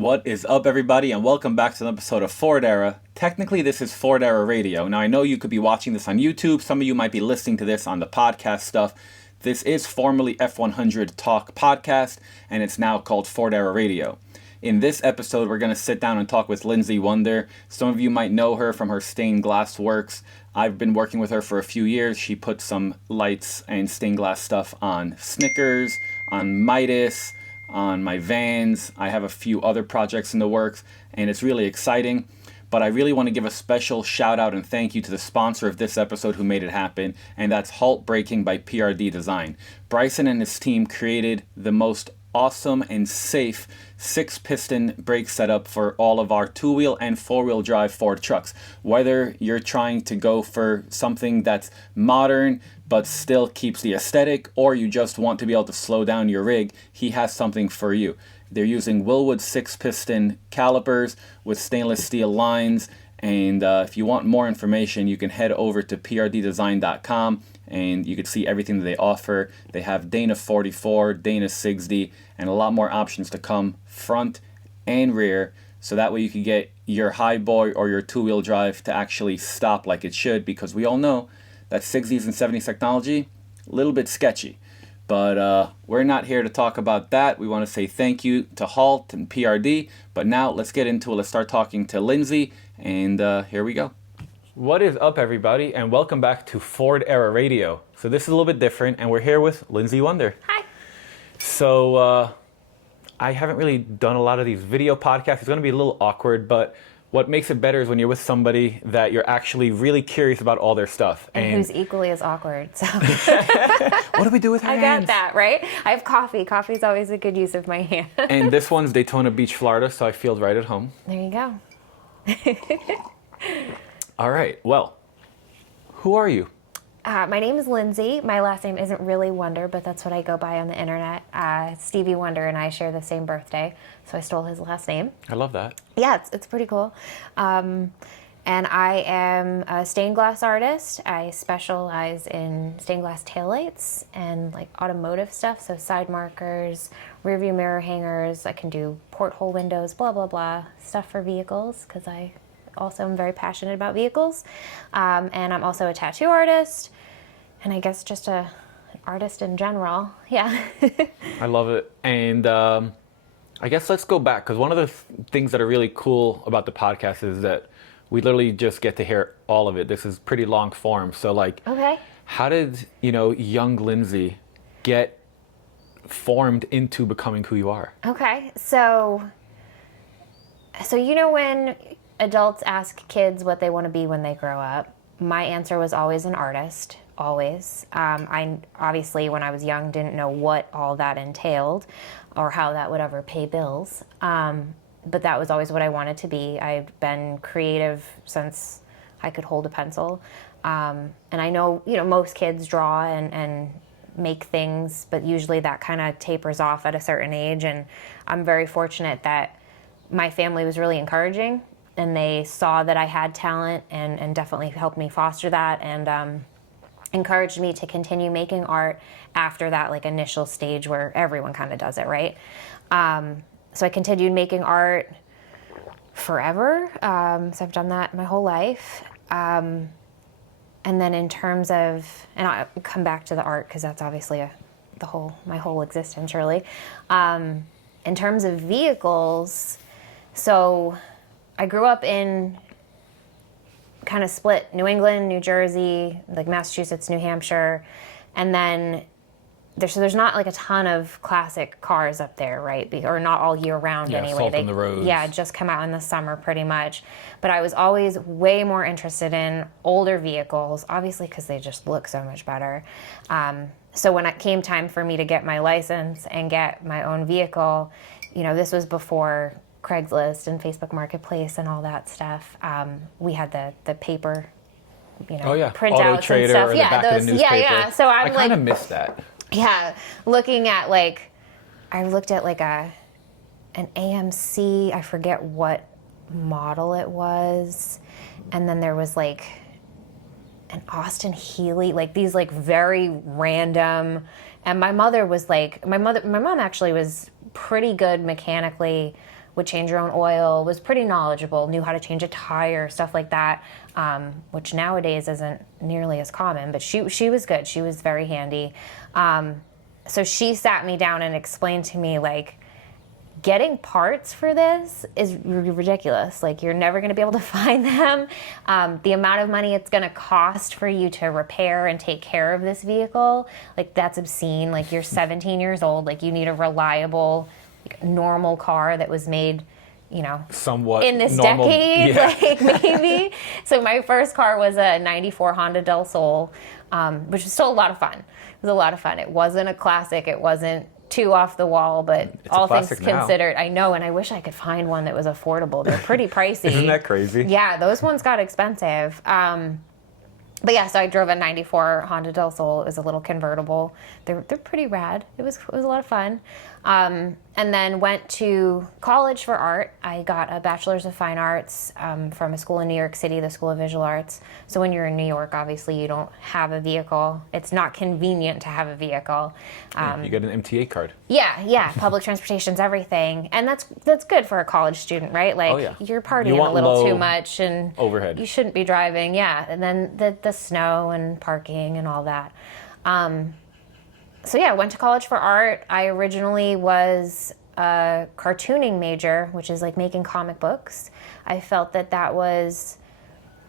What is up, everybody, and welcome back to an episode of Ford Era. Technically, this is Ford Era Radio. Now, I know you could be watching this on YouTube. Some of you might be listening to this on the podcast stuff. This is formerly F100 Talk Podcast, and it's now called Ford Era Radio. In this episode, we're going to sit down and talk with Lindsey Wonder. Some of you might know her from her stained glass works. I've been working with her for a few years. She put some lights and stained glass stuff on Snickers, on Midas, on my vans. I have a few other projects in the works, and it's really exciting. But I really want to give a special shout out and thank you to the sponsor of this episode who made it happen, and that's Halt Braking by PRD Design. Bryson and his team created the most awesome and safe 6-piston brake setup for all of our 2-wheel and 4-wheel drive Ford trucks. Whether you're trying to go for something that's modern but still keeps the aesthetic, or you just want to be able to slow down your rig, he has something for you. They're using Wilwood 6-piston calipers with stainless steel lines, and if you want more information, you can head over to prddesign.com and you can see everything that they offer. They have Dana 44, Dana 60, and a lot more options to come, front and rear, so that way you can get your high boy or your 2-wheel drive to actually stop like it should, because we all know that 60s and 70s technology, a little bit sketchy. But we're not here to talk about that. We want to say thank you to Halt and PRD. But now let's get into it. Let's start talking to Lindsay, and here we go. What is up, everybody, and welcome back to Ford Era Radio. So this is a little bit different, and we're here with Lindsey Wonder. Hi. So I haven't really done a lot of these video podcasts. It's going to be a little awkward, but what makes it better is when you're with somebody that you're actually really curious about all their stuff. And who's equally as awkward. So what do we do with our hands? I got that, right? I have coffee. Coffee's always a good use of my hand. And this one's Daytona Beach, Florida, so I feel right at home. There you go. All right, well, who are you? My name is Lindsay. My last name isn't really Wonder, but that's what I go by on the internet. Stevie Wonder and I share the same birthday, so I stole his last name. I love that. Yeah, it's pretty cool. And I am a stained glass artist. I specialize in stained glass taillights and like automotive stuff, so side markers, rear view mirror hangers. I can do porthole windows, blah, blah, blah, stuff for vehicles, because I also am very passionate about vehicles. And I'm also a tattoo artist, and I guess just an artist in general. Yeah. I love it. And I guess let's go back, because one of the things that are really cool about the podcast is that we literally just get to hear all of it. This is pretty long form. So like, okay. How did, young Lindsay get formed into becoming who you are? Okay. So when adults ask kids what they want to be when they grow up, my answer was always an artist, always. I obviously, when I was young, didn't know what all that entailed or how that would ever pay bills. But that was always what I wanted to be. I've been creative since I could hold a pencil. And I know, most kids draw and make things, but usually that kind of tapers off at a certain age. And I'm very fortunate that my family was really encouraging, and they saw that I had talent and definitely helped me foster that, and encouraged me to continue making art after that like initial stage where everyone kind of does it, right? So I continued making art forever. So I've done that my whole life. And then in terms of, and I'll come back to the art because that's obviously my whole existence really. In terms of vehicles, so I grew up in kind of split New England, New Jersey, like Massachusetts, New Hampshire, and then there's not like a ton of classic cars up there, right? Or not all year round anyway. Salt on the roads. Yeah, just come out in the summer pretty much. But I was always way more interested in older vehicles, obviously because they just look so much better. So when it came time for me to get my license and get my own vehicle, this was before Craigslist and Facebook Marketplace and all that stuff. We had the paper, printouts and stuff. Or the back of the newspaper. Yeah. So I kind of miss that. Yeah, looking at I looked at an AMC. I forget what model it was, and then there was an Austin Healey, these very random. And my mother was my mom actually was pretty good mechanically would change your own oil, was pretty knowledgeable, knew how to change a tire, stuff like that, which nowadays isn't nearly as common, but she was good. She was very handy. So she sat me down and explained to me, like, getting parts for this is ridiculous. Like, you're never going to be able to find them. The amount of money it's going to cost for you to repair and take care of this vehicle, like, that's obscene. Like, you're 17 years old. Like, you need a reliable, like, normal car that was made, you know, somewhat in this normal, decade, yeah. like, maybe. So my first car was a 94 Honda Del Sol, which was still a lot of fun. It was a lot of fun. It wasn't a classic. It wasn't too off the wall, but it's all things now. considered, I know, and I wish I could find one that was affordable. They're pretty pricey. Isn't that crazy? Yeah, those ones got expensive. But yeah, so I drove a 94 Honda Del Sol. It was a little convertible. They're pretty rad. It was a lot of fun. And then went to college for art. I got a bachelor's of fine arts from a school in New York City, the School of Visual Arts. So when you're in New York, obviously you don't have a vehicle. It's not convenient to have a vehicle. You get an MTA card. Yeah. Public transportation's everything, and that's good for a college student, right? Like, you're partying a little too much, and overhead. You shouldn't be driving. Yeah, and then the snow and parking and all that. So yeah, went to college for art. I originally was a cartooning major, which is like making comic books. I felt that was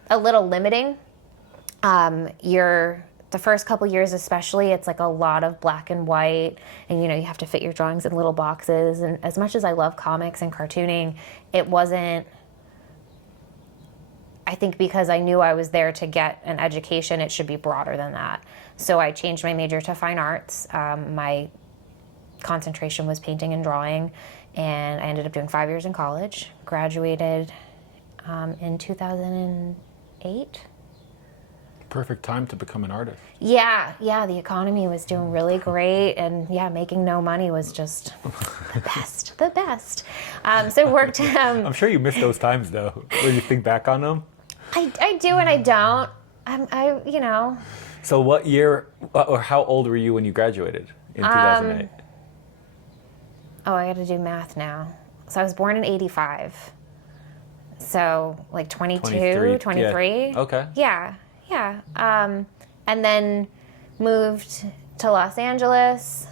a little limiting. The first couple years especially, it's like a lot of black and white, and you know, you have to fit your drawings in little boxes. And as much as I love comics and cartooning, it wasn't, I think because I knew I was there to get an education, it should be broader than that. So I changed my major to fine arts. My concentration was painting and drawing, and I ended up doing 5 years in college. Graduated in 2008. Perfect time to become an artist. Yeah, the economy was doing really great, and yeah, making no money was just the best. So worked. I'm sure you miss those times though, when you think back on them. I do and I don't. You know. So what year or how old were you when you graduated in 2008? Oh, I got to do math now. So I was born in 85. So like 22, 23. Yeah. Okay. Yeah. And then moved to Los Angeles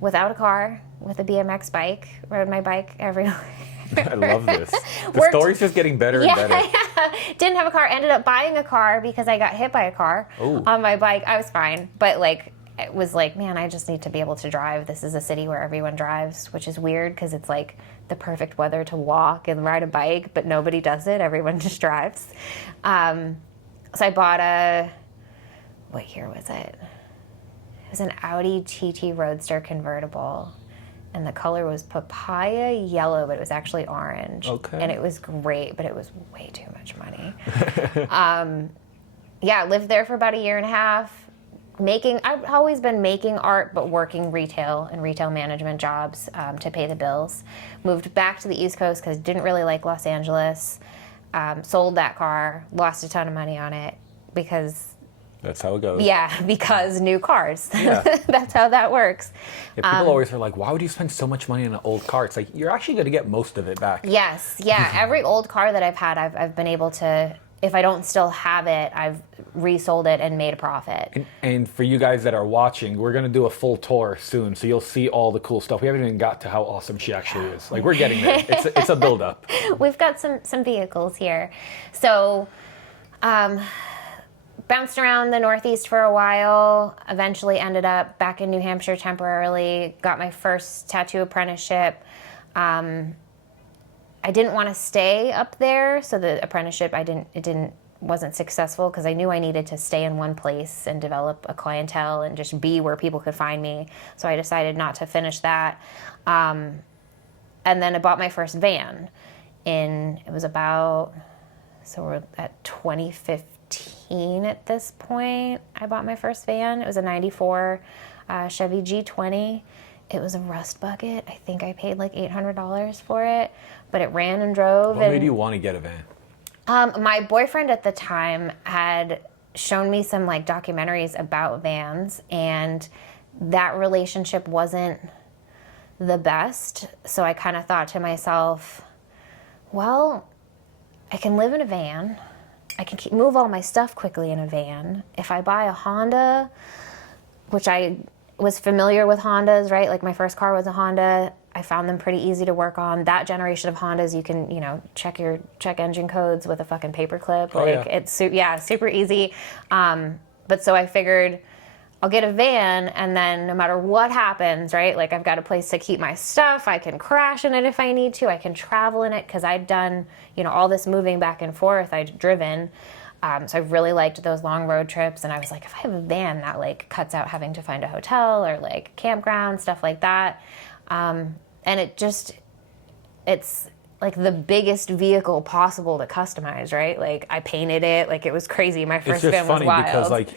without a car, with a BMX bike. Rode my bike everywhere. I love this. The story's just getting better and better. Yeah. Didn't have a car. Ended up buying a car because I got hit by a car on my bike. I was fine. But like, it was like, man, I just need to be able to drive. This is a city where everyone drives, which is weird because it's like the perfect weather to walk and ride a bike, but nobody does it. Everyone just drives. So I bought what year was it? It was an Audi TT Roadster convertible. And the color was papaya yellow, but it was actually orange. Okay. And it was great, but it was way too much money. Lived there for about a year and a half. I've always been making art, but working retail and retail management jobs to pay the bills. Moved back to the East Coast because didn't really like Los Angeles. Sold that car, lost a ton of money on it because... That's how it goes. Yeah, because new cars. Yeah. That's how that works. Yeah, people always are like, why would you spend so much money on an old car? It's like, you're actually going to get most of it back. Yes, yeah. Every old car that I've had, I've been able to, if I don't still have it, I've resold it and made a profit. And for you guys that are watching, we're going to do a full tour soon, so you'll see all the cool stuff. We haven't even got to how awesome she actually is. Like, we're getting there. It's a build-up. We've got some vehicles here. So, bounced around the Northeast for a while, eventually ended up back in New Hampshire temporarily, got my first tattoo apprenticeship. I didn't want to stay up there, so the apprenticeship wasn't successful because I knew I needed to stay in one place and develop a clientele and just be where people could find me. So I decided not to finish that. And then I bought my first van so we're at 2015 at this point. I bought my first van. It was a 94 Chevy G20. It was a rust bucket. I think I paid like $800 for it, but it ran and drove. What made you want to get a van? My boyfriend at the time had shown me some like documentaries about vans, and that relationship wasn't the best. So I kind of thought to myself, well, I can live in a van. I can move all my stuff quickly in a van. If I buy a Honda, which I was familiar with Hondas, right? Like my first car was a Honda. I found them pretty easy to work on. That generation of Hondas, you can, check engine codes with a fucking paperclip. It's super easy. But so I figured I'll get a van, and then no matter what happens, right? Like I've got a place to keep my stuff. I can crash in it if I need to. I can travel in it because I'd done, all this moving back and forth. I'd driven. So I really liked those long road trips. And I was like, if I have a van, that like cuts out having to find a hotel or like campground, stuff like that. And it's like the biggest vehicle possible to customize, right? Like I painted it, like it was crazy. My first van was wild. It's just funny because like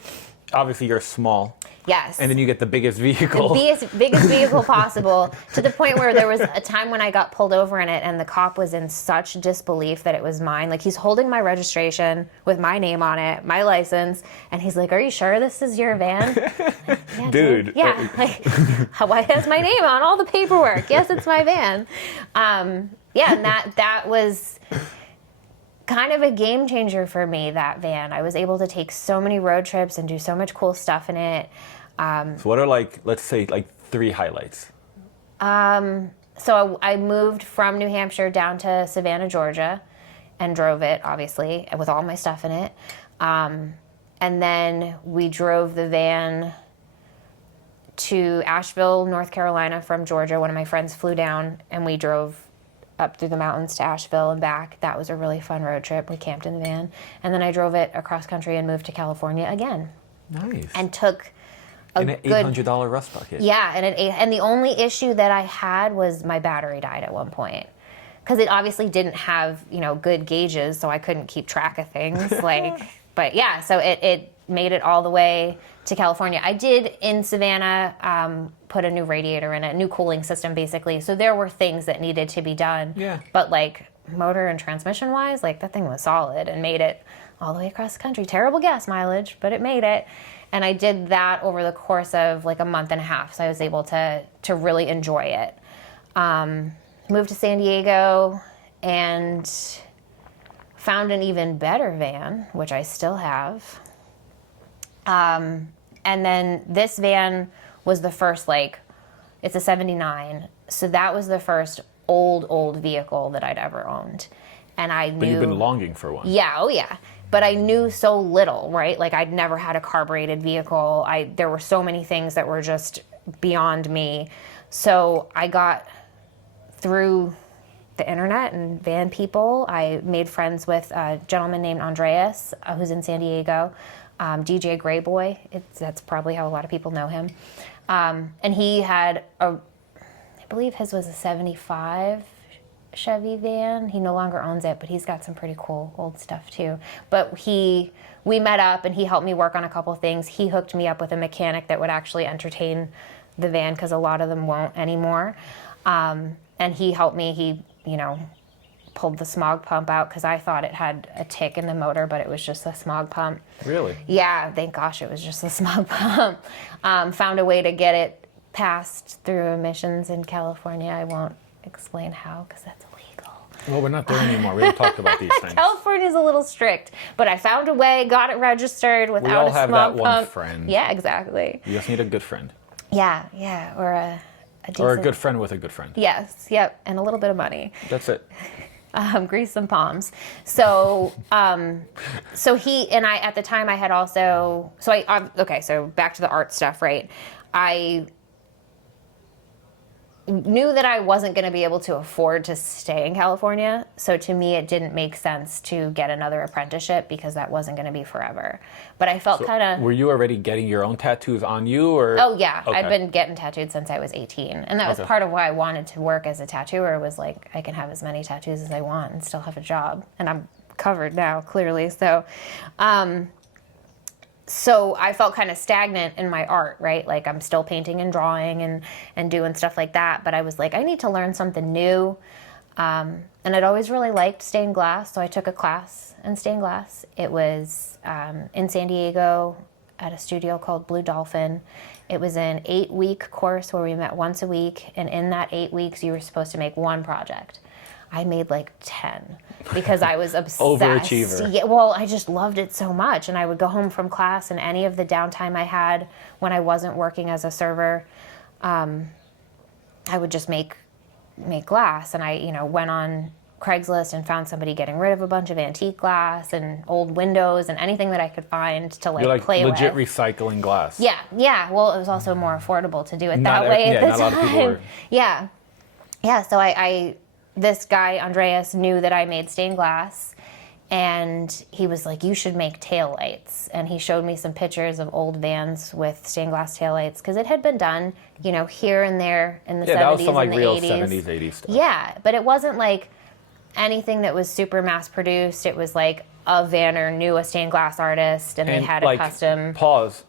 obviously you're small. Yes. And then you get the biggest vehicle. The biggest vehicle possible, to the point where there was a time when I got pulled over in it and the cop was in such disbelief that it was mine. Like he's holding my registration with my name on it, my license, and he's like, "Are you sure this is your van?" Yeah, dude. Yeah. Like, why has my name on all the paperwork? Yes, it's my van. And that was kind of a game changer for me, that van. I was able to take so many road trips and do so much cool stuff in it. So what are let's say 3 highlights? So I moved from New Hampshire down to Savannah, Georgia, and drove it, obviously, with all my stuff in it. And then we drove the van to Asheville, North Carolina from Georgia. One of my friends flew down, and we drove up through the mountains to Asheville and back. That was a really fun road trip. We camped in the van. And then I drove it across country and moved to California again. Nice. And took in an $800 rust bucket. Yeah, and the only issue that I had was my battery died at one point. Because it obviously didn't have, good gauges, so I couldn't keep track of things. But yeah, so it made it all the way to California. I did, in Savannah, put a new radiator in it, a new cooling system, basically. So there were things that needed to be done. Yeah. But motor and transmission-wise, that thing was solid and made it all the way across the country. Terrible gas mileage, but it made it. And I did that over the course of a month and a half, so I was able to really enjoy it. Moved to San Diego and found an even better van, which I still have. And then this van was the first, it's a 79, so that was the first old vehicle that I'd ever owned. And I knew... But you've been longing for one. Yeah, oh yeah. But I knew so little, right? I'd never had a carbureted vehicle. There were so many things that were just beyond me. So I got through the internet and van people. I made friends with a gentleman named Andreas, who's in San Diego, DJ Greyboy. That's probably how a lot of people know him. And he had I believe his was a 75 Chevy van. He no longer owns it, but he's got some pretty cool old stuff too. But we met up and he helped me work on a couple things. He hooked me up with a mechanic that would actually entertain the van, because a lot of them won't anymore. And he helped me. He, pulled the smog pump out, because I thought it had a tick in the motor, but it was just the smog pump. Really? Yeah, thank gosh it was just the smog pump. Found a way to get it passed through emissions in California. I won't explain how, because that's illegal. Well, we're not there anymore. We haven't talked about these things. California's a little strict, but I found a way, got it registered without a smog pump. We all have that one friend. Yeah, exactly. You just need a good friend. Yeah, or a decent... Or a good friend with a good friend. Yes, yep, and a little bit of money. That's it. Grease some palms. So, so he and I, at the time I had also, so back to the art stuff, right? I knew that I wasn't going to be able to afford to stay in California. So to me, it didn't make sense to get another apprenticeship, because that wasn't going to be forever. But I felt kind of... Were you already getting your own tattoos on you, or? Oh yeah, okay. I've been getting tattooed since I was 18. And that was part of why I wanted to work as a tattooer, was I can have as many tattoos as I want and still have a job. And I'm covered now, clearly. So I felt kind of stagnant in my art, right? I'm still painting and drawing and doing stuff like that. But I was I need to learn something new. And I'd always really liked stained glass. So I took a class in stained glass. It was in San Diego at a studio called Blue Dolphin. It was an 8-week course where we met once a week, and in that 8 weeks, you were supposed to make one project. I made like 10 because I was obsessed. Overachiever. Yeah, well, I just loved it so much, and I would go home from class, and any of the downtime I had when I wasn't working as a server, I would just make glass. And I, went on Craigslist and found somebody getting rid of a bunch of antique glass and old windows and anything that I could find to You're like play legit with. recycling glass. Yeah. Well, it was also more affordable to do it Not that way at the not a lot of people time. were. Yeah. So I this guy Andreas knew that I made stained glass, and he was like, "You should make taillights." And he showed me some pictures of old vans with stained glass taillights because it had been done, here and there in the 70s that was some like and the real 80s. 70s, 80s stuff. Yeah, but it wasn't like anything that was super mass produced. It was like a vanner knew a stained glass artist, and they had a custom. Pause.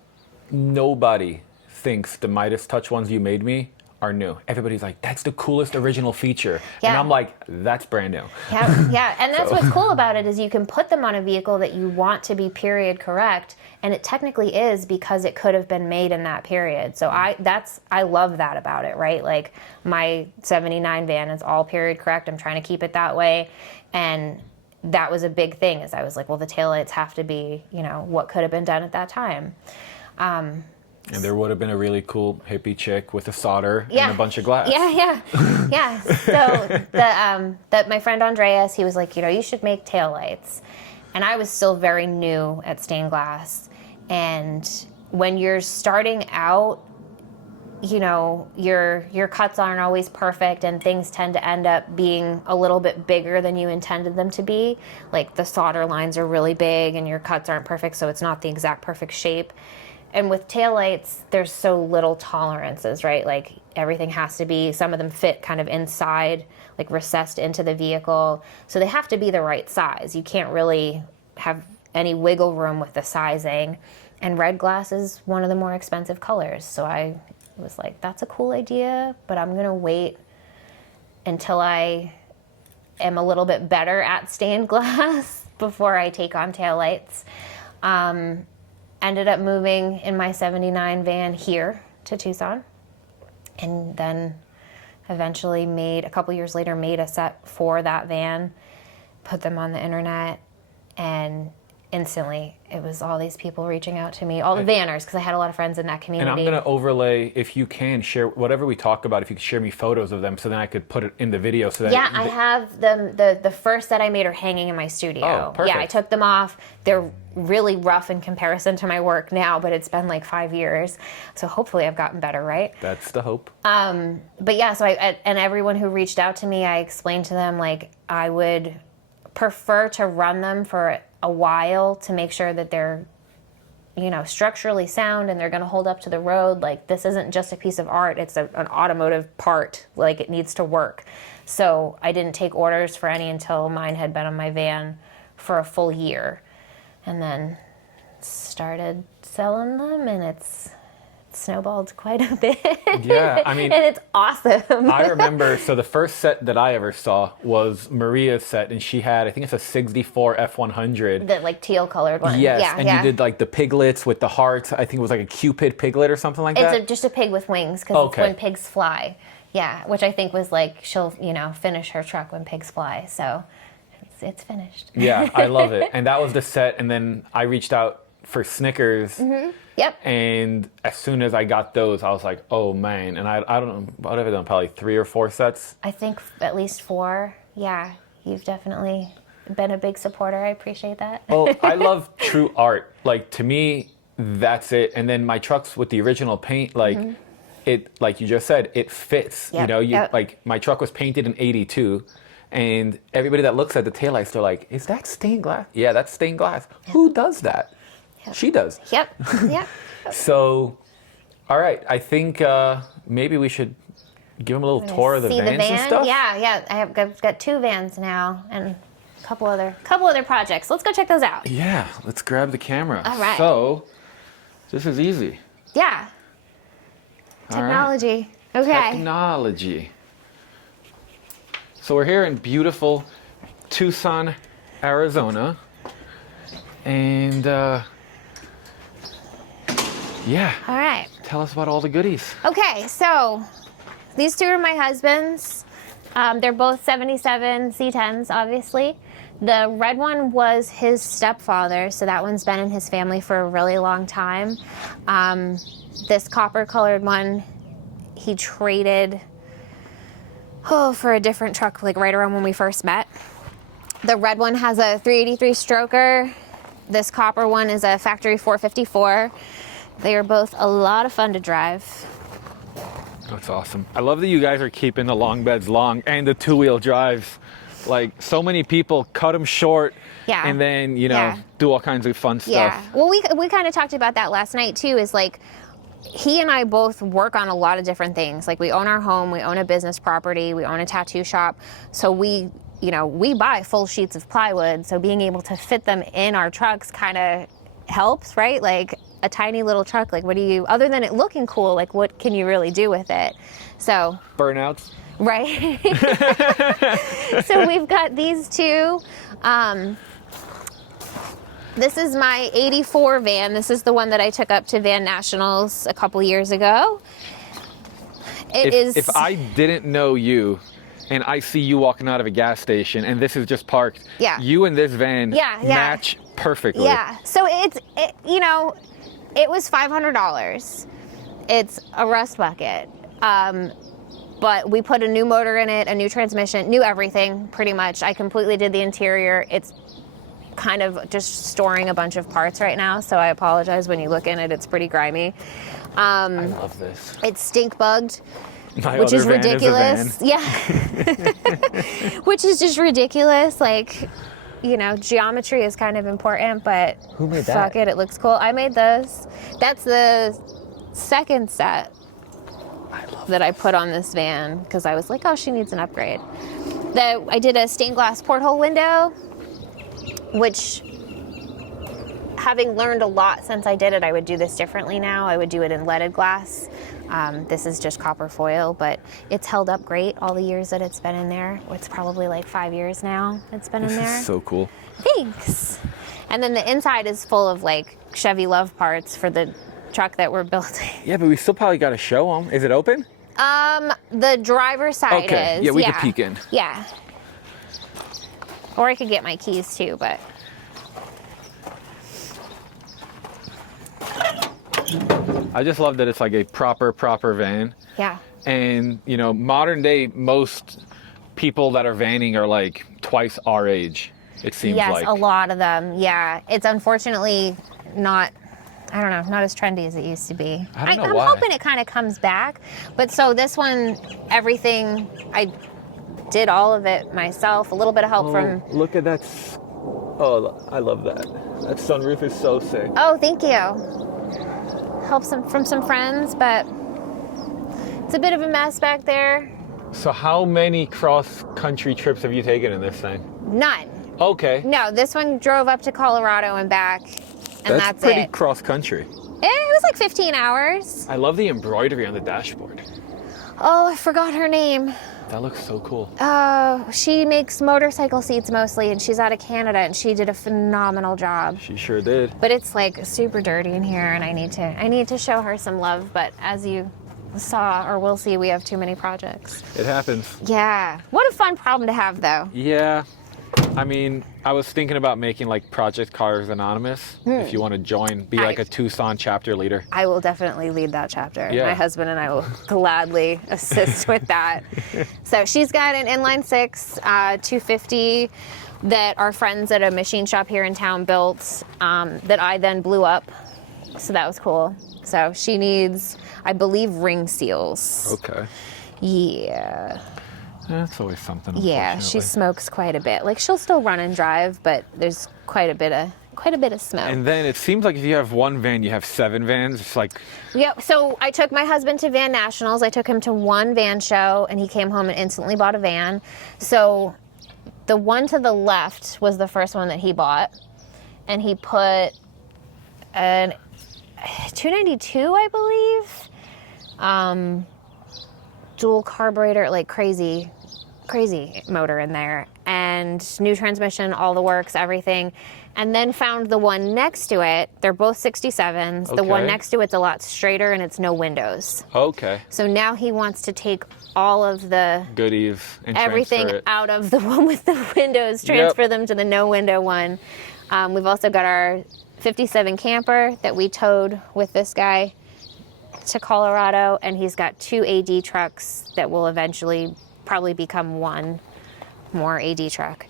Nobody thinks the Midas Touch ones you made me are new. Everybody's like, that's the coolest original feature. Yeah. And I'm like, that's brand new. Yeah. And that's what's cool about it is you can put them on a vehicle that you want to be period correct, and it technically is because it could have been made in that period. So I love that about it, right? Like my 79 van is all period correct. I'm trying to keep it that way. And that was a big thing is I was like, well, the taillights have to be, what could have been done at that time. And there would have been a really cool hippie chick with a solder and a bunch of glass. Yeah. So my friend Andreas, he was like, you should make taillights. And I was still very new at stained glass. And when you're starting out, your cuts aren't always perfect, and things tend to end up being a little bit bigger than you intended them to be. Like the solder lines are really big and your cuts aren't perfect, so it's not the exact perfect shape. And with taillights, there's so little tolerances, right? Like everything has to be, some of them fit kind of inside, like recessed into the vehicle. So they have to be the right size. You can't really have any wiggle room with the sizing. And red glass is one of the more expensive colors. So I was like, that's a cool idea, but I'm going to wait until I am a little bit better at stained glass before I take on taillights. Ended up moving in my 79 van here to Tucson, and then eventually a couple years later, made a set for that van, put them on the internet, and instantly it was all these people reaching out to me, all the vanners, because I had a lot of friends in that community. And I'm going to overlay, if you can, share whatever we talk about, if you could share me photos of them so then I could put it in the video. So that I have them, the first that I made are hanging in my studio. Oh, perfect. Yeah, I took them off. They're really rough in comparison to my work now, but it's been like 5 years. So hopefully I've gotten better, right? That's the hope. But yeah, so and everyone who reached out to me, I explained to them, like, I would prefer to run them for a while to make sure that they're, structurally sound and they're going to hold up to the road. Like, this isn't just a piece of art, it's an automotive part. Like, it needs to work. So I didn't take orders for any until mine had been on my van for a full year, and then started selling them, and it's snowballed quite a bit. Yeah, I mean, and it's awesome. I remember, so the first set that I ever saw was Maria's set, and she had, I think it's a 64 F100. The like teal colored one. Yes, yeah, and yeah. you did like the piglets with the hearts. I think it was like a Cupid piglet or something like that. It's just a pig with wings, because it's when pigs fly. Yeah, which I think was like, she'll, finish her truck when pigs fly. So it's finished. Yeah, I love it. And that was the set, and then I reached out for Snickers. Mm-hmm. Yep. And as soon as I got those, I was like, oh man. And I don't know, what have I done? Probably 3 or 4 sets? I think at least 4. Yeah, you've definitely been a big supporter. I appreciate that. Well, I love true art. Like, to me, that's it. And then my trucks with the original paint, like, it, like you just said, it fits. Yep. Like, my truck was painted in 82. And everybody that looks at the taillights, they're like, is that stained glass? Yeah, that's stained glass. Yep. Who does that? Yep. She does. Yep. So, all right. I think maybe we should give them a little tour of the vans and stuff. Yeah. I've got 2 vans now and a couple other projects. Let's go check those out. Yeah. Let's grab the camera. All right. So, this is easy. Yeah. Technology. All right. Okay. Technology. So we're here in beautiful Tucson, Arizona. And yeah. All right. Tell us about all the goodies. Okay, so these two are my husband's. They're both 77 C10s, obviously. The red one was his stepfather, so that one's been in his family for a really long time. This copper-colored one, he traded for a different truck, like right around when we first met. The red one has a 383 stroker. This copper one is a factory 454. They are both a lot of fun to drive. That's awesome. I love that you guys are keeping the long beds long and the two-wheel drives. Like, so many people cut them short and then, do all kinds of fun stuff. Yeah. Well, we kind of talked about that last night, too, is like, he and I both work on a lot of different things. Like, we own our home, we own a business property, we own a tattoo shop. So we buy full sheets of plywood. So being able to fit them in our trucks kind of helps, right? Like, a tiny little truck, like, other than it looking cool, like, what can you really do with it? So burnouts. Right. So we've got these two. This is my 84 van. This is the one that I took up to Van Nationals a couple years ago. If I didn't know you and I see you walking out of a gas station and this is just parked, you and this van match perfectly. Yeah. So it was $500. It's a rust bucket. But we put a new motor in it, a new transmission, new everything, pretty much. I completely did the interior. It's kind of just storing a bunch of parts right now, so I apologize when you look in it. It's pretty grimy. I love this. It's stink bugged, which is ridiculous. Yeah. Which is just ridiculous. Like, geometry is kind of important, but who made that? Fuck it, it looks cool. I made those. That's the second set that I put on this van because I was like, oh, she needs an upgrade. I did a stained glass porthole window, which, having learned a lot since I did it, I would do this differently now. I would do it in leaded glass. This is just copper foil, but it's held up great all the years that it's been in there. It's probably like 5 years now it's been in there. This is so cool. Thanks. And then the inside is full of like Chevy Love parts for the truck that we're building. Yeah, but we still probably got to show them. Is it open? The driver's side is. Yeah, we could peek in. Yeah. Or I could get my keys too, but. I just love that it's like a proper van. Yeah. And, modern day, most people that are vanning are like twice our age, it seems like. Yes, a lot of them. Yeah. It's unfortunately not as trendy as it used to be. I'm hoping it kind of comes back. But so this one, everything, I did all of it myself. A little bit of help from... Look at that. Oh, I love that. That sunroof is so sick. Oh, thank you. Help from some friends, but it's a bit of a mess back there. So how many cross-country trips have you taken in this thing? None. Okay. No, this one drove up to Colorado and back. And that's pretty it. cross-country. It was like 15 hours. I love the embroidery on the dashboard. Oh, I forgot her name. That looks so cool. She makes motorcycle seats mostly, and she's out of Canada, and she did a phenomenal job. She sure did. But it's like super dirty in here, and I need to show her some love. But as you saw or will see, we have too many projects. It happens. Yeah. What a fun problem to have, though. Yeah. I mean, I was thinking about making like Project Cars Anonymous. If you want to join, be like a Tucson chapter leader. I will definitely lead that chapter. Yeah. My husband and I will gladly assist with that. So she's got an inline six 250 that our friends at a machine shop here in town built that I then blew up. So that was cool. So she needs, I believe, ring seals. Okay. Yeah. That's always something. Yeah, she smokes quite a bit. Like, she'll still run and drive, but there's quite a bit of smoke. And then it seems like if you have one van, you have 7 vans. It's like... Yep, so I took my husband to Van Nationals. I took him to one van show, and he came home and instantly bought a van. So the one to the left was the first one that he bought, and he put an 292, I believe. Dual carburetor, like crazy crazy motor in there, and new transmission, all the works, everything. And then found the one next to it. They're both 67s. The one next to it's a lot straighter and it's no windows. Okay. So now he wants to take all of the goodies and everything transfer it out of the one with the windows, transfer them to the no window one. We've also got our 57 camper that we towed with this guy to Colorado, and he's got 2 AD trucks that will eventually probably become one more AD truck.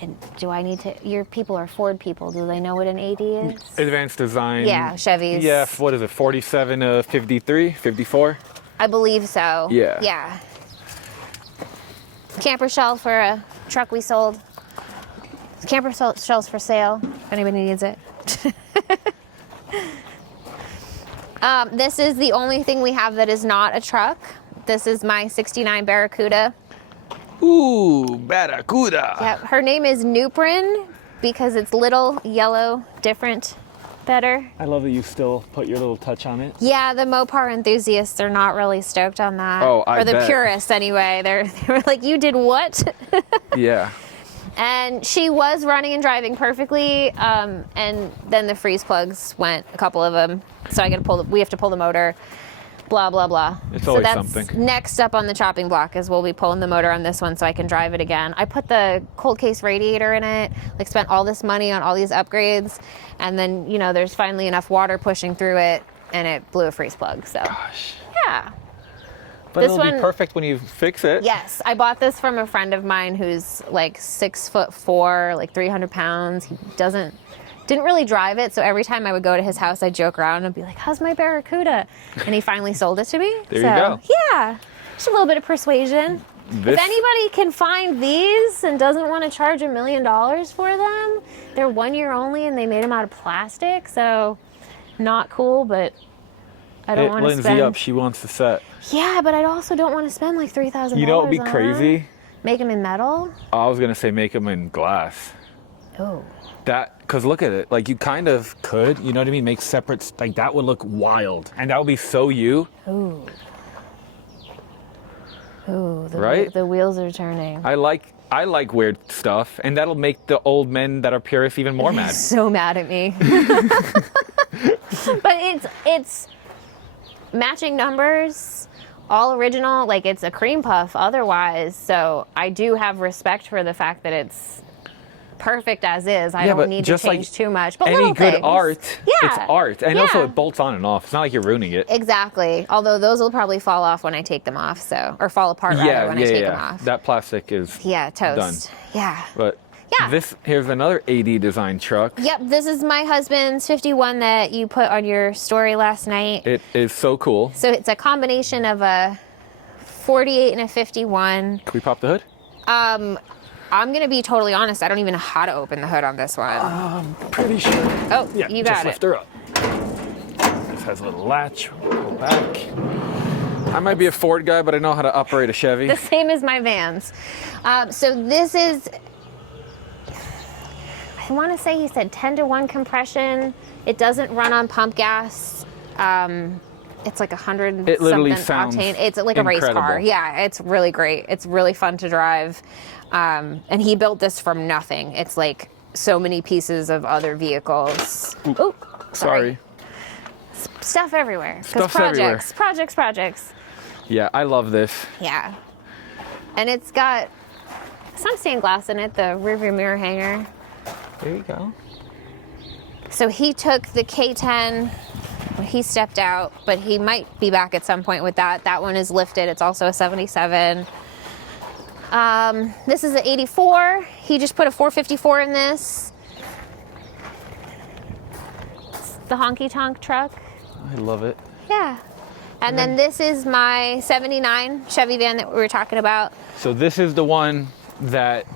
And do I need to, your people are Ford people, do they know what an AD is? Advanced design. Yeah, Chevys. Yeah, what is it, 47 53, 54? I believe so. Yeah. Yeah. Camper shell for a truck we sold. Camper shells for sale, if anybody needs it. This is the only thing we have that is not a truck. This is my 69 Barracuda. Ooh, Barracuda. Yeah, her name is Nuprin because it's little, yellow, different, better. I love that you still put your little touch on it. Yeah, the Mopar enthusiasts are not really stoked on that. Oh, I Or the bet. purists, anyway. They were like, you did what? Yeah. And she was running and driving perfectly, and then the freeze plugs went, a couple of them. So we have to pull the motor, blah, blah, blah. It's so always that's something. next up on the chopping block is we'll be pulling the motor on this one so I can drive it again. I put the cold case radiator in it, like spent all this money on all these upgrades, and then, you know, there's finally enough water pushing through it, and it blew a freeze plug, so. Gosh. Yeah. But This it'll be one- perfect when you fix it. Yes, I bought this from a friend of mine who's like 6'4", like 300 pounds. He didn't really drive it, so every time I would go to his house, I'd joke around and be like, "How's my Barracuda?" And he finally sold it to me. There you go. Yeah, just a little bit of persuasion. If anybody can find these and doesn't want to charge $1 million for them, they're 1 year only, and they made them out of plastic, so not cool, but I don't want to Lindsay spend. up, she wants to set. Yeah, but I also don't want to spend like $3,000. You know what would be on crazy? them. Make them in metal. I was going to say make them in glass. Oh. Because look at it, like you kind of could, you know what I mean? Make separate, like that would look wild. And that would be so you. Ooh. Ooh, Right? The wheels are turning. I like weird stuff, and that'll make the old men that are purists even more mad. So mad at me. But it's matching numbers, all original, like it's a cream puff otherwise, so I do have respect for the fact that it's perfect as is. I don't need to change too much. But any little good things. art, Yeah. it's art. And also Yeah. it bolts on and off. It's not like you're ruining it. Exactly. Although those will probably fall off when I take them off, or fall apart rather when I take them off. That plastic is Yeah, toast. done. Yeah. But Yeah. here's another AD design truck. Yep, this is my husband's 51 that you put on your story last night. It is so cool. So it's a combination of a 48 and a 51. Can we pop the hood? I'm going to be totally honest, I don't even know how to open the hood on this one. Pretty sure. Oh, Yeah, you just got lift it. her up. This has a little latch. Go back. I might be a Ford guy, but I know how to operate a Chevy. The same as my vans. So this is, I want to say he said 10-to-1 compression. It doesn't run on pump gas. It's like 100 It literally something sounds octane. It's like a race car. incredible. Yeah, it's really great. It's really fun to drive. And he built this from nothing. It's like so many pieces of other vehicles. Oh, Sorry. Stuff everywhere. 'Cause Stuff's everywhere. projects. Yeah, I love this. Yeah. And it's got some stained glass in it, the rearview mirror hanger. There you go. So he took the K10, he stepped out, but he might be back at some point with that. That one is lifted. It's also a 77. This is an 84. He just put a 454 in this. It's the honky tonk truck. I love it. Yeah. And then this is my 79 Chevy van that we were talking about. So this is the one that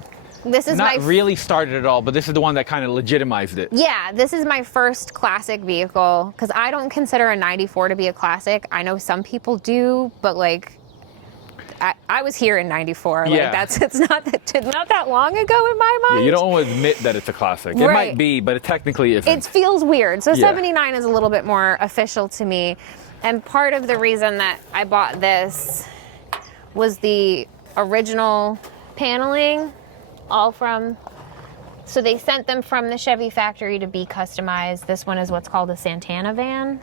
This is not my really started it all, but this is the one that kind of legitimized it. Yeah, this is my first classic vehicle because I don't consider a 94 to be a classic. I know some people do, but like I was here in 94. Yeah. Like it's not that long ago in my mind. Yeah, you don't want to admit that it's a classic. It Right. might be, but it technically isn't. It feels weird. So Yeah. 79 is a little bit more official to me. And part of the reason that I bought this was the original paneling, all from, so they sent them from the Chevy factory to be customized. This one is what's called a Santana van.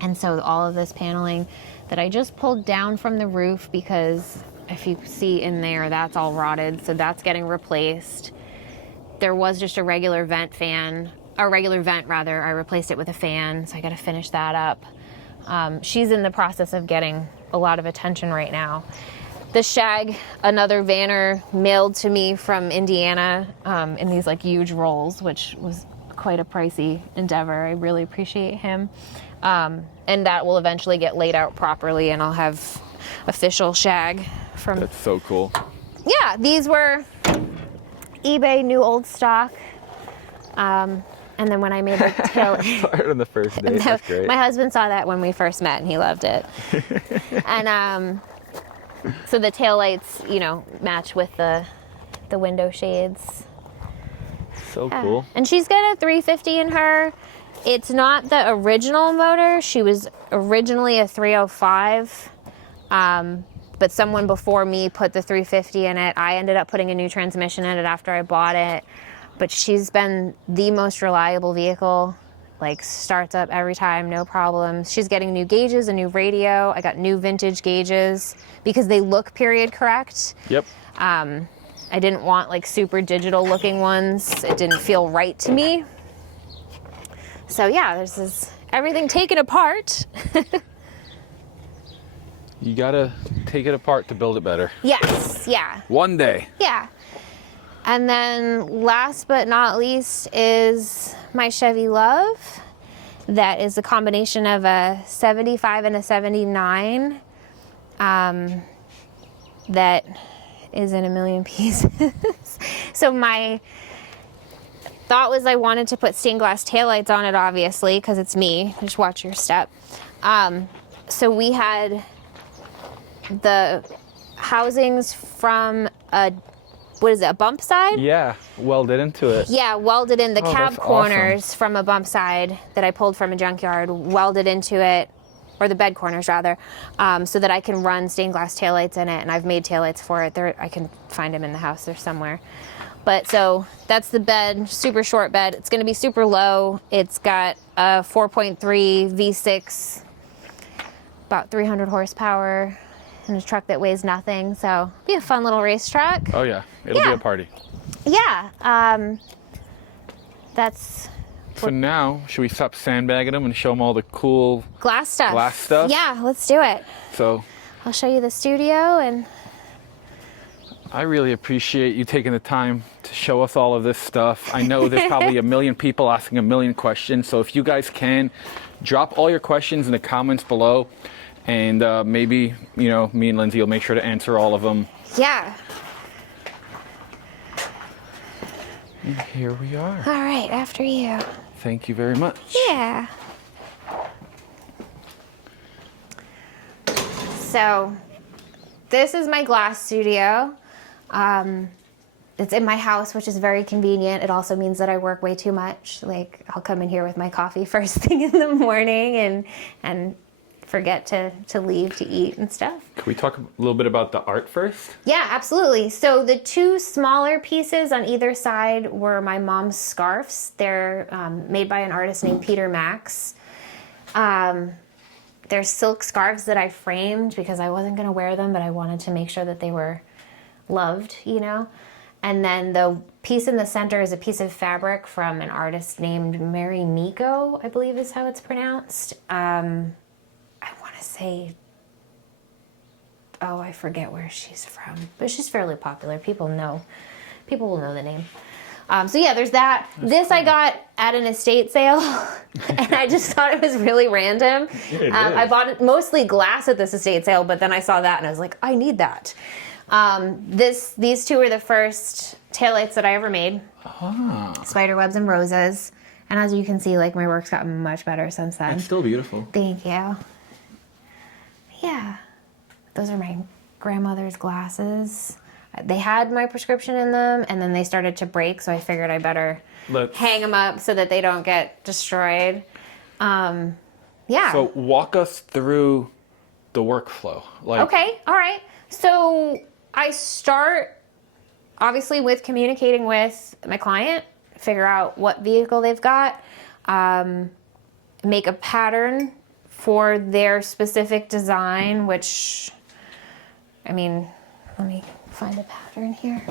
And so all of this paneling that I just pulled down from the roof, because if you see in there, that's all rotted. So that's getting replaced. There was just a regular vent rather. I replaced it with a fan. So I got to finish that up. She's in the process of getting a lot of attention right now. The Shag, another vanner, mailed to me from Indiana in these like huge rolls, which was quite a pricey endeavor. I really appreciate him. And that will eventually get laid out properly, and I'll have official Shag from... That's so cool. Yeah, these were eBay new old stock. And then when I made the tail... Started on the first day. That's great. My husband saw that when we first met, and he loved it. And so the taillights, you know, match with the window shades. So cool. And she's got a 350 in her. It's not the original motor. She was originally a 305. But someone before me put the 350 in it. I ended up putting a new transmission in it after I bought it. But she's been the most reliable vehicle. Like, starts up every time, no problems. She's getting new gauges, a new radio. I got new vintage gauges because they look period correct. Yep. I didn't want like super digital looking ones. It didn't feel right to me. So yeah, this is everything taken apart. You gotta take it apart to build it better. Yes, yeah. One day. Yeah. And then last but not least is my Chevy Love. That is a combination of a 75 and a 79 that is in a million pieces. So my thought was I wanted to put stained glass taillights on it, obviously, because it's me. Just watch your step. So we had the housings from a bump side? Yeah, welded into it. Yeah, welded in the cab that's corners awesome. from a bump side that I pulled from a junkyard, welded into it, or the bed corners rather, so that I can run stained glass taillights in it, and I've made taillights for it. I can find them in the house, they're somewhere. But so that's the bed, super short bed. It's gonna be super low. It's got a 4.3 V6, about 300 horsepower, and a truck that weighs nothing, so be a fun little racetrack. Oh yeah, it'll be a party. Yeah, that's So now, should we stop sandbagging them and show them all the cool glass stuff. Yeah, let's do it. So I'll show you the studio, and I really appreciate you taking the time to show us all of this stuff. I know there's probably a million people asking a million questions, so if you guys can, drop all your questions in the comments below, and maybe, you know, me and Lindsay will make sure to answer all of them. yeah. And here we are. All right, after you. Thank you very much. Yeah. So, this is my glass studio. It's in my house, which is very convenient. It also means that I work way too much. Like, I'll come in here with my coffee first thing in the morning and forget to leave to eat and stuff. Can we talk a little bit about the art first? Yeah, absolutely. So the two smaller pieces on either side were my mom's scarves. They're made by an artist named Peter Max. They're silk scarves that I framed because I wasn't going to wear them, but I wanted to make sure that they were loved, you know? And then the piece in the center is a piece of fabric from an artist named Mary Nico, I believe is how it's pronounced. I want to say, I forget where she's from, but she's fairly popular. People will know the name. So yeah, there's that. This I got at an estate sale, and I just thought it was really random. I bought it mostly glass at this estate sale, but then I saw that and I was like, I need that. These two were the first taillights that I ever made. Spider webs and roses. And as you can see, like, my work's gotten much better since then. It's still beautiful. Thank you. Yeah. Those are my grandmother's glasses. They had my prescription in them, and then they started to break, so I figured I better hang them up so that they don't get destroyed. Yeah. So walk us through the workflow. Okay, all right. So I start obviously with communicating with my client, figure out what vehicle they've got, make a pattern for their specific design, which, I mean, let me find a pattern here.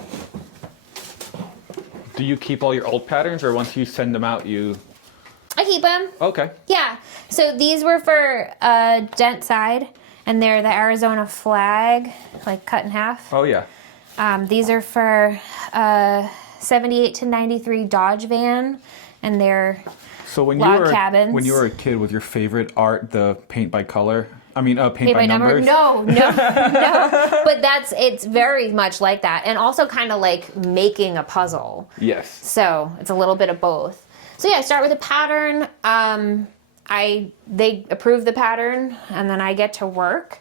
Do you keep all your old patterns, or once you send them out, you... I keep them. Okay. Yeah. So these were for dent side, and they're the Arizona flag, like cut in half. Oh, yeah. These are for 78 to 93 Dodge van, and they're So when log cabins. When you were a kid, was your favorite art the paint by color? I mean, paint by numbers? No. But it's very much like that. And also kind of like making a puzzle. Yes. So it's a little bit of both. So yeah, I start with a pattern. They approve the pattern, and then I get to work.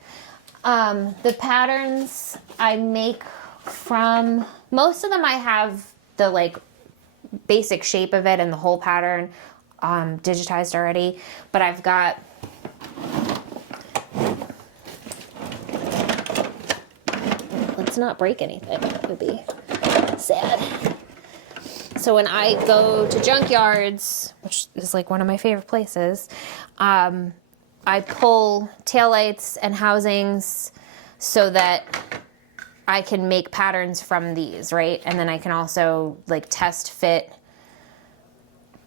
The patterns I make from, most of them I have the like basic shape of it and the whole pattern digitized already. But I've got... Let's not break anything. That would be sad. So when I go to junkyards, which is like one of my favorite places, I pull taillights and housings so that I can make patterns from these, right? And then I can also like test fit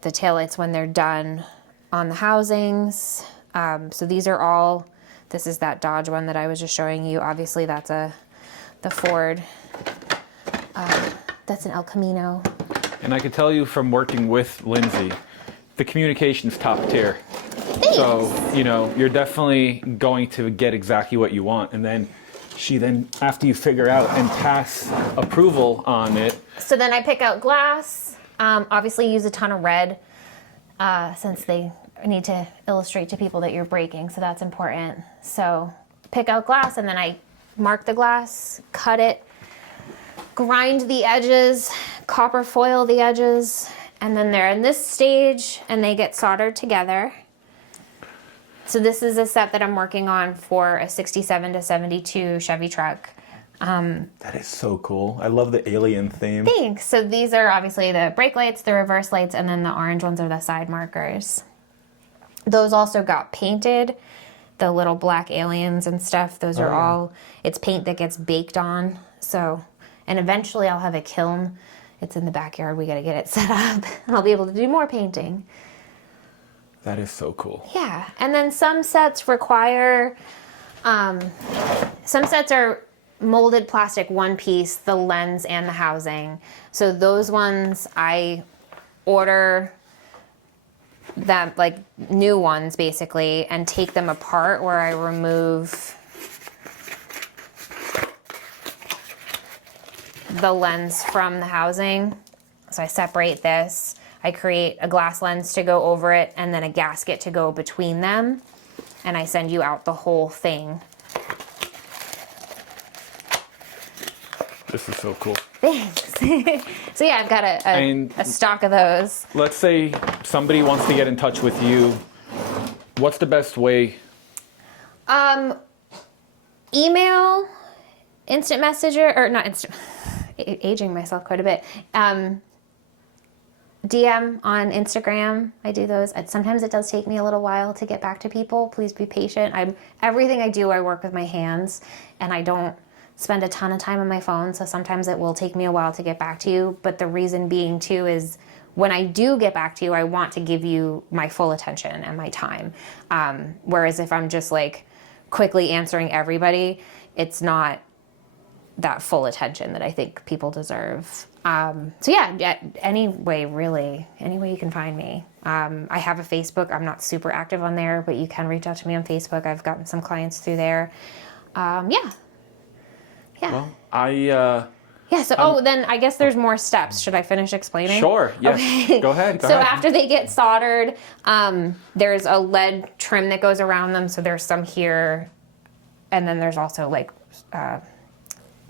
the taillights when they're done on the housings. So these are all, this is that Dodge one that I was just showing you. Obviously that's the Ford. That's an El Camino. And I can tell you from working with Lindsay, the communication's top tier. Thanks. So, you're definitely going to get exactly what you want. And then after you figure out and pass approval on it. So then I pick out glass. Obviously use a ton of red since they need to illustrate to people that you're braking. So that's important. So pick out glass, and then I mark the glass, cut it, grind the edges, copper foil the edges, and then they're in this stage and they get soldered together. So this is a set that I'm working on for a 67 to 72 Chevy truck. That is so cool. I love the alien theme. Thanks. So these are obviously the brake lights, the reverse lights, and then the orange ones are the side markers. Those also got painted. The little black aliens and stuff, those are all, it's paint that gets baked on. So, and eventually I'll have a kiln. It's in the backyard. We got to get it set up and I'll be able to do more painting. That is so cool. Yeah. And then some sets require, some sets are molded plastic one piece, the lens and the housing. So those ones I order them, like new ones basically, and take them apart where I remove the lens from the housing. So I separate this. I create a glass lens to go over it and then a gasket to go between them. And I send you out the whole thing. This is so cool. Thanks. So yeah, I've got a stock of those. Let's say somebody wants to get in touch with you. What's the best way? Email, instant messenger, or not instant, aging myself quite a bit. DM on Instagram. I do those. Sometimes it does take me a little while to get back to people. Please be patient. Everything I do, I work with my hands, and I don't spend a ton of time on my phone, so sometimes it will take me a while to get back to you. But the reason being too is when I do get back to you, I want to give you my full attention and my time. Whereas if I'm just like quickly answering everybody, it's not that full attention that I think people deserve. So yeah, any way you can find me. I have a Facebook. I'm not super active on there, but you can reach out to me on Facebook. I've gotten some clients through there. Yeah. Well, then I guess there's more steps. Should I finish explaining? Sure, yes. Okay. Go ahead. After they get soldered, there's a lead trim that goes around them. So there's some here, and then there's also like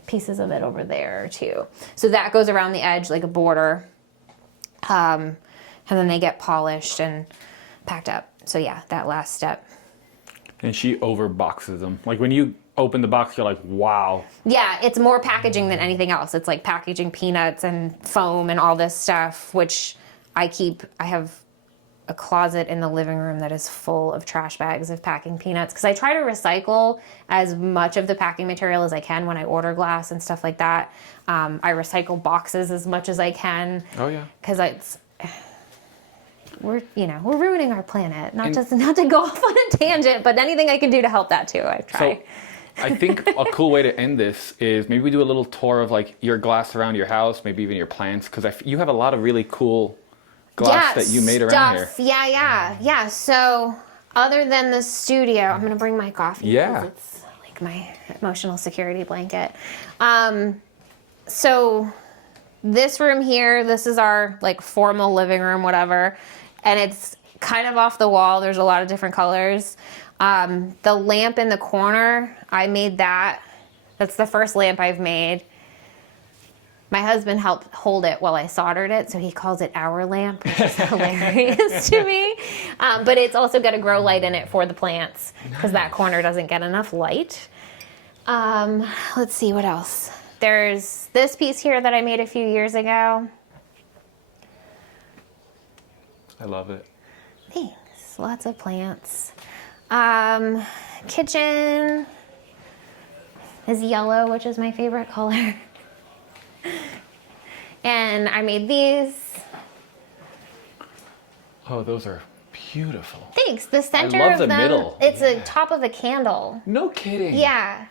pieces of it over there too. So that goes around the edge like a border. And then they get polished and packed up. So yeah, that last step. And she overboxes them. Like when you open the box, you're like, wow. Yeah, it's more packaging than anything else. It's like packaging peanuts and foam and all this stuff, which I have a closet in the living room that is full of trash bags of packing peanuts, because I try to recycle as much of the packing material as I can when I order glass and stuff like that. I recycle boxes as much as I can. Oh yeah. Because we're ruining our planet. Not to go off on a tangent, but anything I can do to help that too, I try. So, I think a cool way to end this is maybe we do a little tour of like your glass around your house, maybe even your plants, because you have a lot of really cool glass that you made around here. Yeah. So other than the studio, I'm gonna bring my coffee. Yeah. It's like my emotional security blanket. So this room here, this is our like formal living room, whatever, and it's kind of off the wall. There's a lot of different colors. The lamp in the corner, I made that. That's the first lamp I've made. My husband helped hold it while I soldered it, so he calls it our lamp, which is hilarious to me. But it's also got a grow light in it for the plants, because that corner doesn't get enough light. Let's see, what else? There's this piece here that I made a few years ago. I love it. Thanks. Lots of plants. Kitchen is yellow, which is my favorite color. And I made these. Oh, those are beautiful. Thanks. The center love of the them, middle. it's the top of a candle. No kidding. Yeah.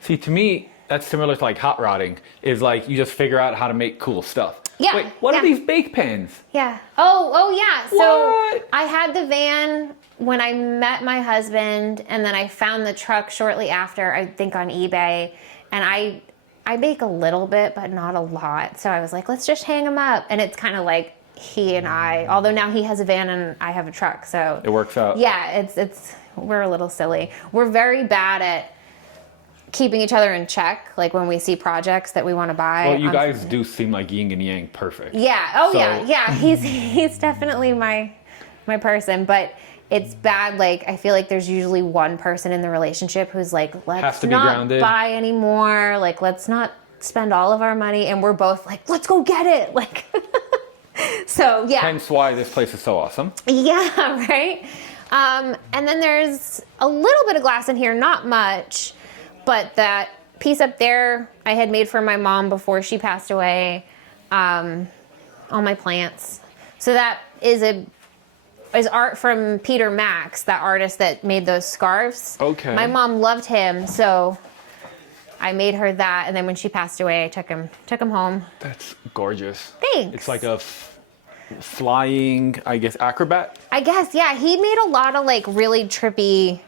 See, to me, that's similar to like hot rodding. Is like you just figure out how to make cool stuff. Yeah. Wait, what are these bake pans? Yeah. Oh yeah. So What? I had the van when I met my husband, and then I found the truck shortly after, I think on eBay, and I bake a little bit, but not a lot. So I was like, let's just hang them up. And it's kind of like he and I, although now he has a van and I have a truck, so It works out. yeah, we're a little silly. We're very bad at keeping each other in check, like when we see projects that we want to buy. Well, you guys do seem like yin and yang perfect. Yeah. Oh, yeah. He's definitely my person, but it's bad. Like, I feel like there's usually one person in the relationship who's like, let's not grounded. buy anymore. Like, let's not spend all of our money. And we're both like, let's go get it. Like, so yeah. Hence why this place is so awesome. Yeah. Right. And then there's a little bit of glass in here, not much. But that piece up there I had made for my mom before she passed away, all my plants. So that is art from Peter Max, that artist that made those scarves. Okay. My mom loved him, so I made her that. And then when she passed away, I took him home. That's gorgeous. Thanks. It's like a flying, I guess, acrobat. I guess, yeah. He made a lot of like really trippy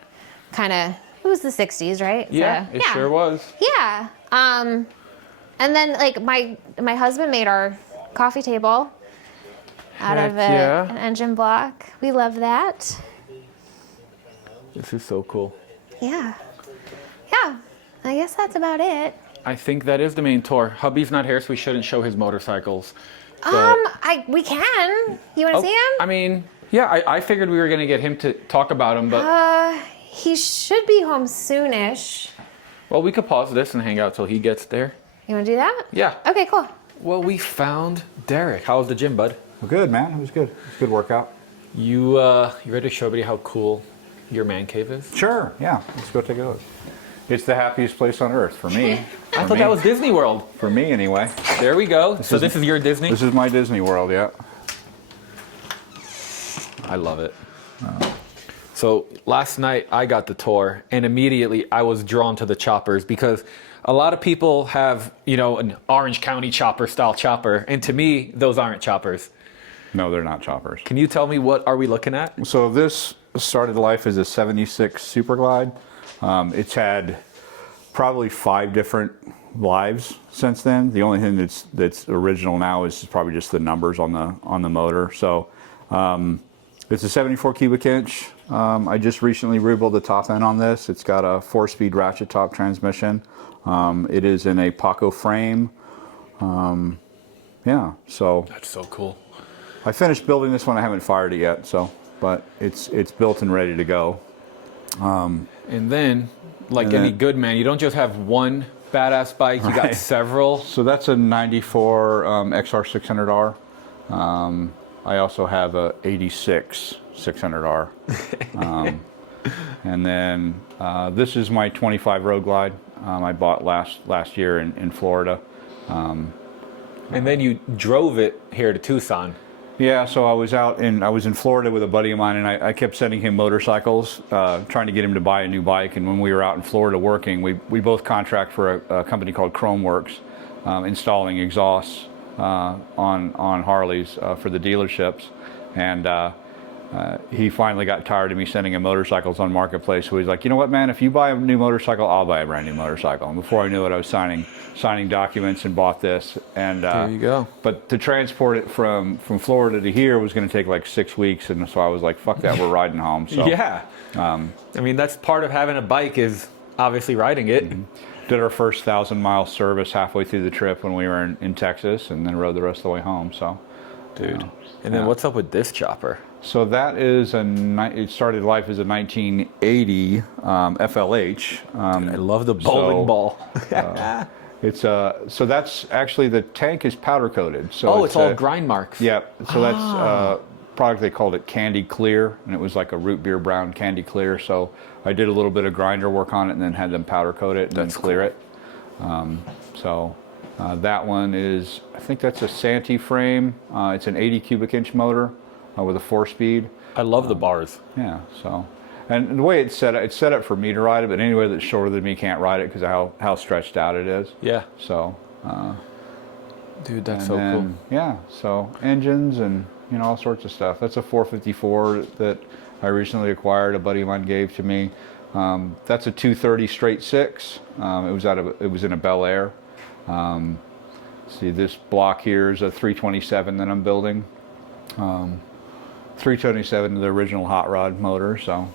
kind of. It was the 60s, right? Yeah, So, it sure was. Yeah. And then like my husband made our coffee table out of an engine block. We love that. This is so cool. Yeah. I guess that's about it. I think that is the main tour. Hubby's not here, so we shouldn't show his motorcycles. We can. You want to see him? I mean, yeah, I figured we were going to get him to talk about him, but... He should be home soonish. Well, we could pause this and hang out till he gets there. You want to do that? Yeah. Okay, cool. Well, we found Derek. How was the gym, bud? Well, good, man. It was good. It was a good workout. You ready to show everybody how cool your man cave is? Sure, yeah. Let's go take a look. It's the happiest place on earth for me. I thought that was Disney World. For me, anyway. There we go. So this is your Disney? This is my Disney World, yeah. I love it. So last night I got the tour, and immediately I was drawn to the choppers because a lot of people have, an Orange County chopper style chopper, and to me, those aren't choppers. No, they're not choppers. Can you tell me what are we looking at? So this started life as a 76 Super Glide. It's had probably 5 different lives since then. The only thing that's original now is probably just the numbers on the motor. So it's a 74 cubic inch. I just recently rebuilt the top end on this. It's got a 4-speed ratchet top transmission. It is in a Paco frame. So That's so cool. I finished building this one. I haven't fired it yet, but it's built and ready to go. And then, like any good man, you don't just have one badass bike, you got several. So that's a 94 XR600R. I also have a 86 600R. And then this is my 25 Road Glide I bought last year in Florida. And then you drove it here to Tucson. Yeah, so I was in Florida with a buddy of mine, and I kept sending him motorcycles, trying to get him to buy a new bike. And when we were out in Florida working, we both contract for a company called Chromeworks, installing exhausts on Harleys for the dealerships. And he finally got tired of me sending him motorcycles on Marketplace. So he's like, you know what, man, if you buy a new motorcycle, I'll buy a brand new motorcycle. And before I knew it, I was signing documents and bought this. And there you go. But to transport it from Florida to here was going to take like 6 weeks. And so I was like, fuck that, we're riding home. So yeah. I mean, that's part of having a bike is obviously riding it. Did our first 1,000-mile service halfway through the trip when we were in Texas, and then rode the rest of the way home. So, dude. And then what's up with this chopper? So that is it started life as a 1980 FLH. I love the bowling ball. So that's actually, the tank is powder coated. So it's all grind marks. Yeah. So that's a product, they called it Candy Clear, and it was like a root beer brown Candy Clear. So I did a little bit of grinder work on it and then had them powder coat it and then clear it. That one is, I think that's a Santee frame. It's an 80 cubic inch motor with a 4-speed. I love the bars. Yeah, so, and the way it's set up for me to ride it, but anybody that's shorter than me can't ride it because of how stretched out it is. Yeah. So, dude, that's so cool. Yeah, so engines and all sorts of stuff. That's a 454 that I recently acquired. A buddy of mine gave to me. That's a 230 straight six. It was in a Bel Air. See, this block here is a 327 that I'm building. 327 to the original hot rod motor, so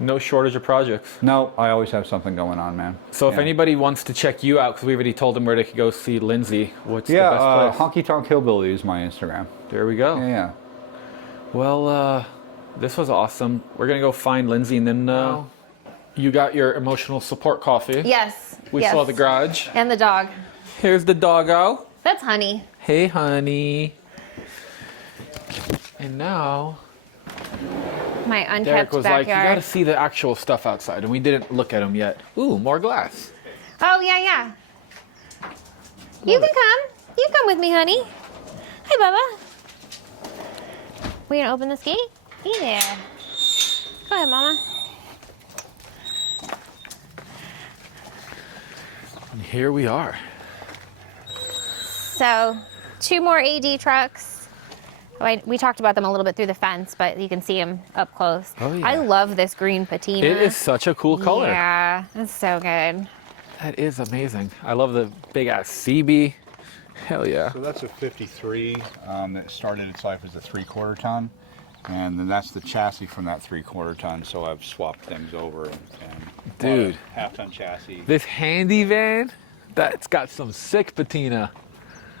no shortage of projects. No, I always have something going on, man. So if anybody wants to check you out, because we already told them where they could go see Lindsay, what's the best place? Honky Tonk Hillbilly is my Instagram. There we go. Yeah. Well, this was awesome. We're gonna go find Lindsay, and then you got your emotional support coffee. Yes. We saw the garage. And the dog. Here's the doggo. That's Honey. Hey, Honey. And now, my unkept Derek was backyard. like, you gotta see the actual stuff outside, and we didn't look at them yet. Ooh, more glass. Oh, yeah. You can come. You come with me, honey. Hi, Bubba. We gonna open this gate? Yeah. Go ahead, Mama. And here we are. So, 2 more AD trucks. We talked about them a little bit through the fence, but you can see them up close. Oh, yeah. I love this green patina. It is such a cool color. Yeah, it's so good. That is amazing. I love the big ass CB. Hell yeah. So that's a 53 that started its life as a 3/4 ton. And then that's the chassis from that 3/4 ton. So I've swapped things over and dude, half-ton chassis. This handy van, that's got some sick patina.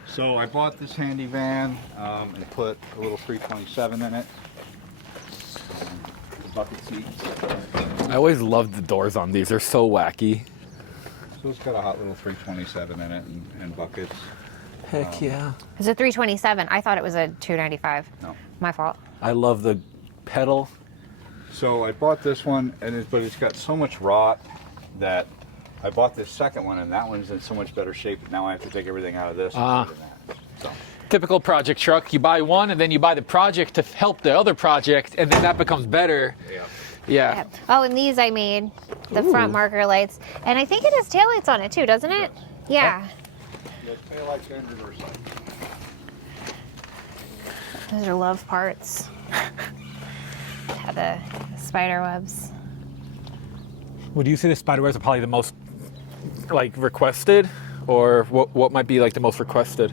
So I bought this handy van and put a little 327 in it. Bucket seats. I always loved the doors on these. They're so wacky. So it's got a hot little 327 in it and buckets. Heck yeah. It's a 327. I thought it was a 295. No. My fault. I love the pedal. So I bought this one, but it's got so much rot that I bought this second one, and that one's in so much better shape that now I have to take everything out of this. And put it in that. So. Typical project truck. You buy one, and then you buy the project to help the other project, and then that becomes better. Yeah. Oh, and these I made, the front marker lights. And I think it has taillights on it too, doesn't it? Yeah. Yeah, taillights and reverse lights. Those are love parts. Have the spider webs. Would you say the spider webs are probably the most requested, or what might be the most requested?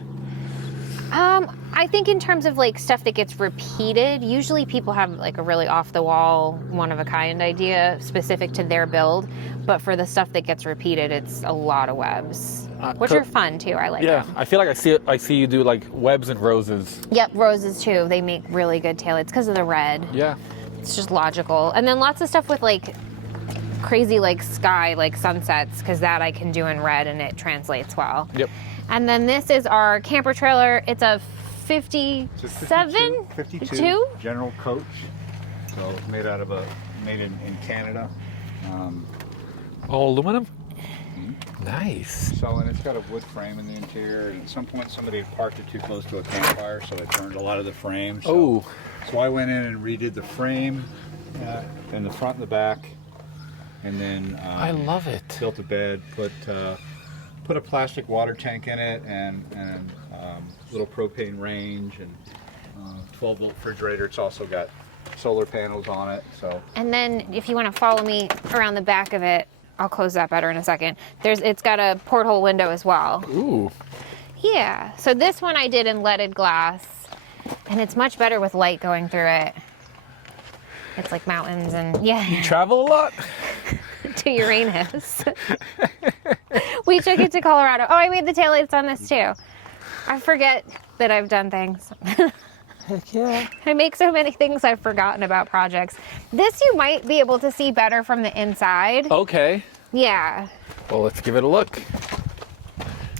I think in terms of stuff that gets repeated, usually people have a really off the wall, one of a kind idea specific to their build. But for the stuff that gets repeated, it's a lot of webs, which are fun too. I like them. Yeah, I feel like I see you do webs and roses. Yep, roses too. They make really good taillights because of the red. Yeah. It's just logical. And then lots of stuff with like crazy like sky, like sunsets, because that I can do in red and it translates well. Yep. And then this is our camper trailer. It's a 57? 52 general coach. So made in Canada. All aluminum? Nice. So, and it's got a wood frame in the interior, and at some point somebody had parked it too close to a campfire, so it burned a lot of the frame. So, so I went in and redid the frame in the front and the back, and then I love it. built a bed, put a plastic water tank in it, and little propane range, and 12-volt refrigerator. It's also got solar panels on it. So. And then if you want to follow me around the back of it, I'll close that better in a second. It's got a porthole window as well. Ooh. Yeah. So this one I did in leaded glass, and it's much better with light going through it. It's like mountains and You travel a lot? to Uranus. We took it to Colorado. Oh, I made the taillights on this too. I forget that I've done things. Heck yeah. I make so many things I've forgotten about projects. This you might be able to see better from the inside. Okay. Yeah. Well, let's give it a look.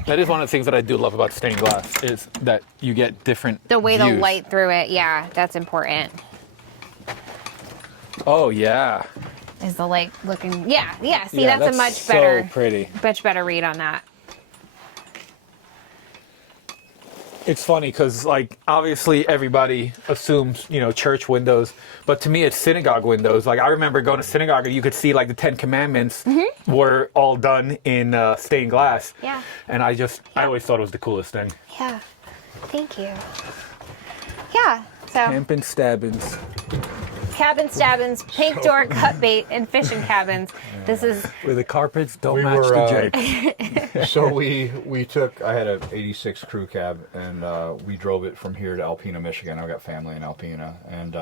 That is one of the things that I do love about stained glass, is that you get different The way views. the light through it, yeah, that's important. Oh, yeah. Is the light looking, yeah, see, Yeah, that's a much better, so pretty. much better read on that. It's funny because, like, obviously everybody assumes, church windows, but to me it's synagogue windows. Like, I remember going to synagogue and you could see, like, the 10 Commandments were all done in stained glass. Yeah. And I always thought it was the coolest thing. Yeah, thank you. Yeah, so Camping stabbins. cabin stabbins, pink door cut bait, and fishing cabins. This is Where the carpets don't We match were, the drapes. So I had a 86 crew cab, and we drove it from here to Alpena, Michigan. I've got family in Alpena, and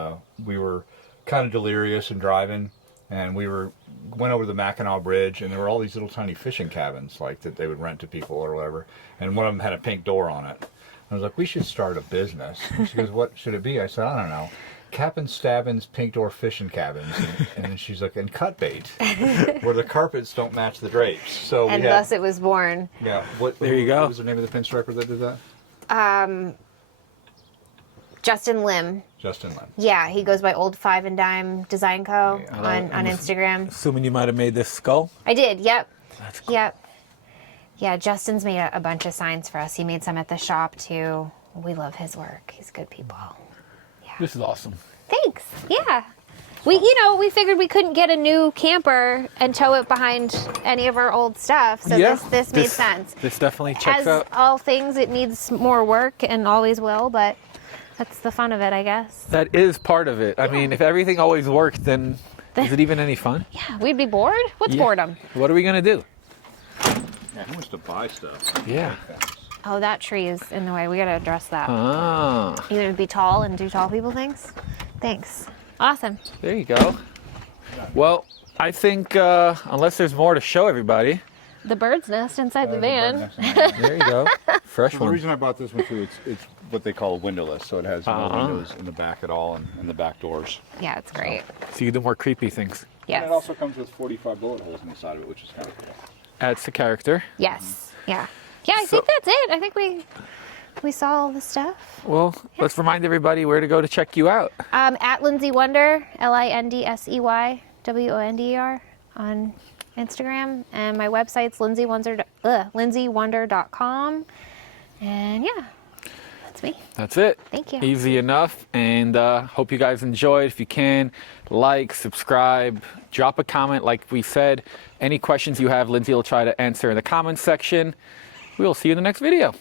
we were kind of delirious and driving, and went over the Mackinac Bridge, and there were all these little tiny fishing cabins, like, that they would rent to people or whatever, and one of them had a pink door on it. I was like, we should start a business. And she goes, what should it be? I said, I don't know. Cap'n Stabbin's Pink Door Fishing Cabins. And then she's like, and cut bait, where the carpets don't match the drapes. So and thus it was born. Yeah. There you go. What was the name of the pinstriper that did that? Justin Lim. Justin Lim. Yeah, he goes by Old Five and Dime Design Co. Yeah. on Instagram. Assuming you might have made this skull. I did, yep. That's cool. Yep. Yeah, Justin's made a bunch of signs for us. He made some at the shop too. We love his work. He's good people. This is awesome. Thanks. Yeah. We figured we couldn't get a new camper and tow it behind any of our old stuff. So this made sense. This definitely checks As out. all things, it needs more work and always will, but that's the fun of it, I guess. That is part of it. I mean, if everything always worked, then is it even any fun? Yeah, we'd be bored. What's Yeah. boredom? What are we going to do? Yeah, who wants to buy stuff? Yeah. Oh, that tree is in the way. We got to address that. Ah, Either be tall and do tall people things. Thanks. Awesome. there you go. Well, I think unless there's more to show everybody, The bird's nest inside the van. there you go. Fresh The one. reason I bought this one too, it's what they call a windowless, so it has no windows in the back at all, and the back doors. Yeah, it's great. So you can do more creepy things. Yes. And it also comes with 45 bullet holes in the side of it, which is kind of cool. Adds to character. Yes. Yeah. Yeah, I So- think that's it. I think we saw all the stuff. Well, let's remind everybody where to go to check you out. At Lindsey Wonder, LindseyWonder on Instagram, and my website's lindseywonder.com. And yeah, that's me. That's it. Thank you. Easy enough. And hope you guys enjoyed. If you can, like, subscribe, drop a comment like we said. Any questions you have, Lindsay will try to answer in the comments section. We'll see you in the next video.